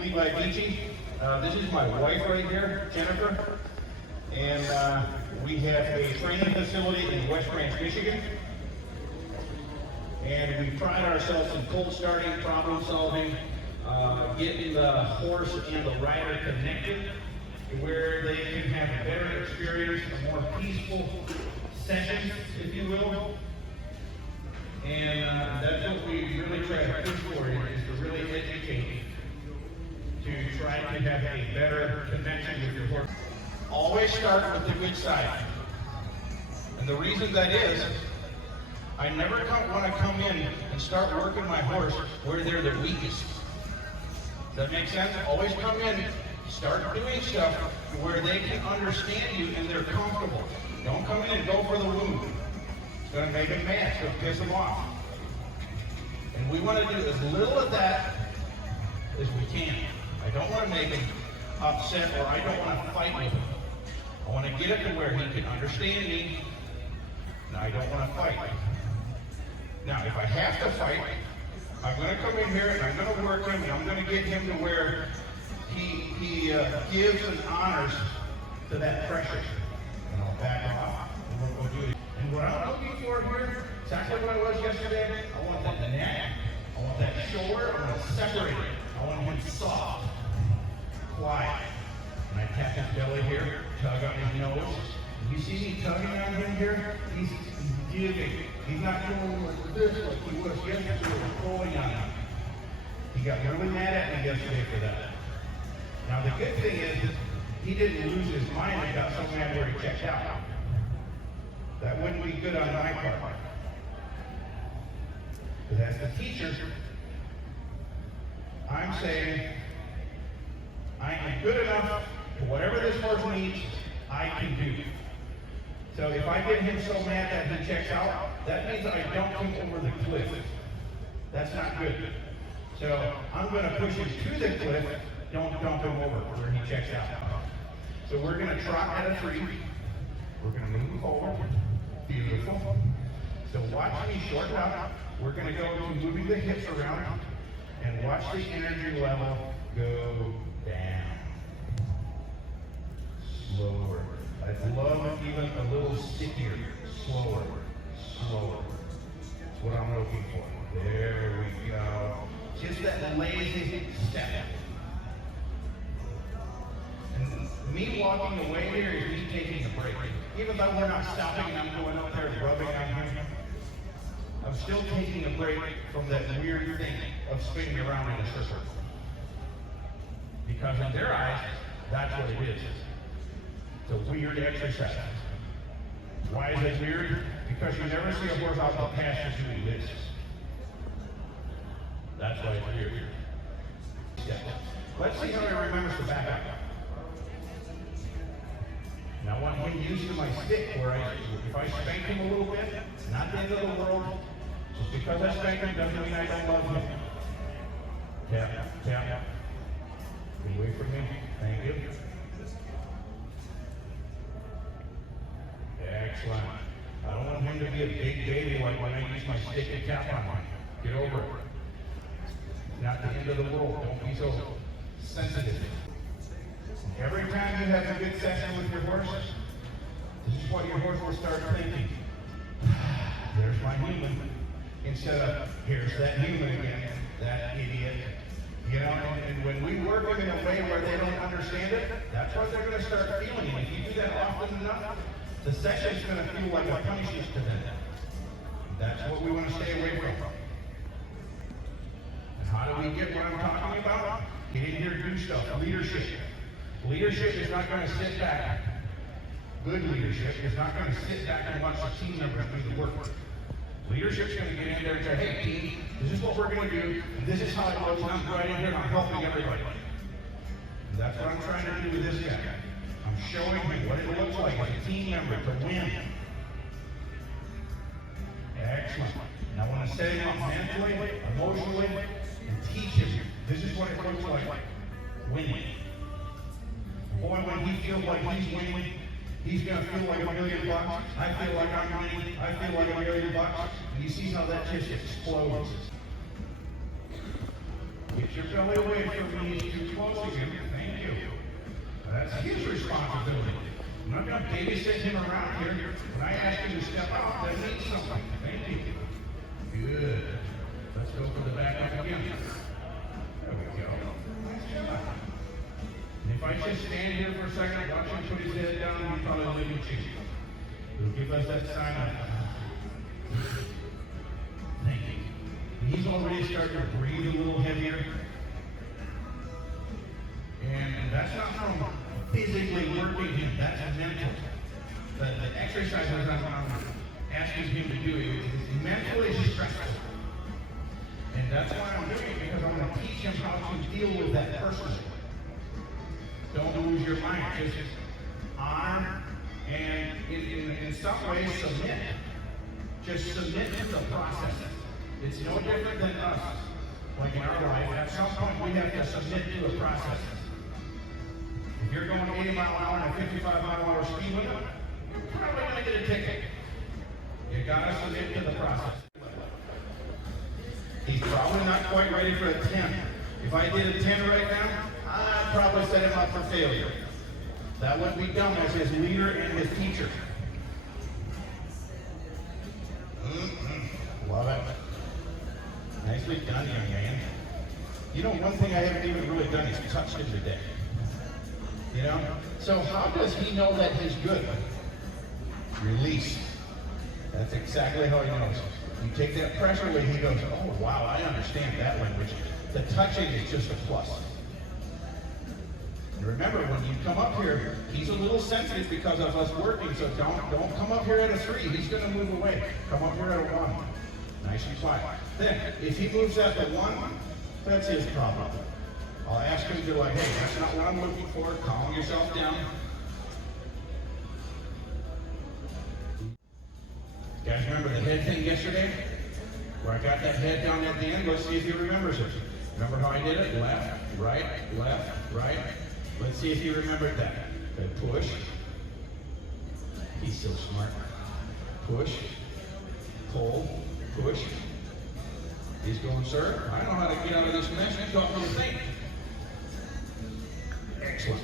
Levi Beachy. This is my wife right here, Jennifer. And we have a training facility in West Branch, Michigan. And we pride ourselves in cold starting, problem solving, getting the horse and the rider connected where they can have a better experience, a more peaceful session, if you will. And that's what we really try to push for, is to really educate, to try to have a better connection with your horse. Always start with the good side. And the reason that is, I never want to come in and start working my horse where they're the weakest. Does that make sense? Always come in, start doing stuff where they can understand you and they're comfortable. Don't come in and go for the wound. It's going to make them mad. It's going to piss them off. And we want to do as little of that as we can. I don't want to make him upset, or I don't want to fight with him. I want to get it to where he can understand me, and I don't want to fight. Now, if I have to fight, I'm going to come in here and I'm going to work him, and I'm going to get him to where he gives and honors to that pressure. And I'll back off, and we'll go do it. And what I'm looking for here, exactly what I was yesterday, I want that neck, I want that shoulder, I want to separate it. I want him soft, quiet. And I tap his belly here, tug on his nose. You see me tugging on him here? He's giving. He's not doing like this like he was yesterday. We're pulling on him. He got really mad at me yesterday for that. Now the good thing is, he didn't lose his mind and got so mad where he checked out. That wouldn't be good on my part. Because as the teacher, I'm saying, I am good enough for whatever this horse needs, I can do. So if I get him so mad that he checks out, that means I dump him over the cliff. That's not good. So I'm going to push him to the cliff, don't dump him over where he checks out. So we're going to trot at a 3. We're going to move forward. Beautiful. So watch me shorten up. We're going to go to moving the hips around and watch the energy level go down. Slower. I'd love it even a little stickier. Slower. Slower. That's what I'm looking for. There we go. Just that lazy step. And me walking away here is me taking a break. Even though we're not stopping and I'm going up there and rubbing on him, I'm still taking a break from that weird thing of spinning around in a circle. Because in their eyes, that's what it is. It's a weird exercise. Why is it weird? Because you never see a horse out in the pasture doing this. That's why it's weird. Yeah. Let's see how he remembers to back up. Now I want him used to my stick where if I spank him a little bit, not the end of the world. Just because I spank him doesn't mean I don't love him. Tap, tap. Good way for me. Thank you. Excellent. I don't want him to be a big baby like when I use my stick and tap on him. Get over it. Not the end of the world. Don't be so sensitive. Every time you have a good session with your horse, this is what your horse will start thinking. There's my human. Instead of, here's that human again, that idiot. You know, and when we work them in a way where they don't understand it, that's what they're going to start feeling. And if you do that often enough, the session's going to feel like a punishment to them. That's what we want to stay away from. And how do we get what I'm talking about? Get in here and do stuff. Leadership. Leadership is not going to sit back. Good leadership is not going to sit back and watch the team members do the work. Leadership's going to get in there and say, hey team, this is what we're going to do, and this is how it looks, and I'm right in here and I'm helping everybody. And that's what I'm trying to do with this guy. I'm showing him what it looks like as a team member to win. Excellent. Now I want to set him up mentally, emotionally, and teach him this is what it looks like winning. Boy, when he feels like he's winning, he's going to feel like $1 million. I feel like I'm winning. I feel like $1 million. And you see how that just explodes. Get your belly away from me. coaching him. Thank you. That's his responsibility. I'm not going to babysit him around here. When I ask him to step out, that means something. Thank you. Good. Let's go for the back up again. There we go. Nice job. And if I just stand here for a second, watch him put his head down, he'll probably leave me cheese. He'll give us that sign up. Thank you. He's already starting to breathe a little heavier. And that's not from physically working him, that's mental. The exercises I'm asking him to do is mentally stressful. And that's why I'm doing it, because I want to teach him how to deal with that person. Don't lose your mind, just honor and in some ways submit. Just submit to the process. It's no different than us. Like in our life, at some point we have to submit to a process. If you're going 80 mile an hour and a 55 mile an hour speed limit, you're probably going to get a ticket. You gotta submit to the process. He's probably not quite ready for a 10. If I did a 10 right now, I'd probably set him up for failure. That wouldn't be dumb as his leader and his teacher. Love it. Nicely done, young man. You know, one thing I haven't even really done is touched him today. You know? So how does he know that he's good? Release. That's exactly how he knows. You take that pressure away, he goes, oh wow, I understand that language. The touching is just a plus. And remember, when you come up here, he's a little sensitive because of us working, so don't come up here at a 3. He's going to move away. Come up here at a 1. Nice and quiet. Then, if he moves at the 1, that's his problem. I'll ask him to like, hey, that's not what I'm looking for. Calm yourself down. You guys remember the head thing yesterday? Where I got that head down at the end? Let's see if he remembers it. Remember how I did it? Left, right, left, right. Let's see if he remembered that. Then push. He's so smart. Push. Pull. Push. He's going, sir, I know how to get out of this mess. Talk to the thing. Excellent.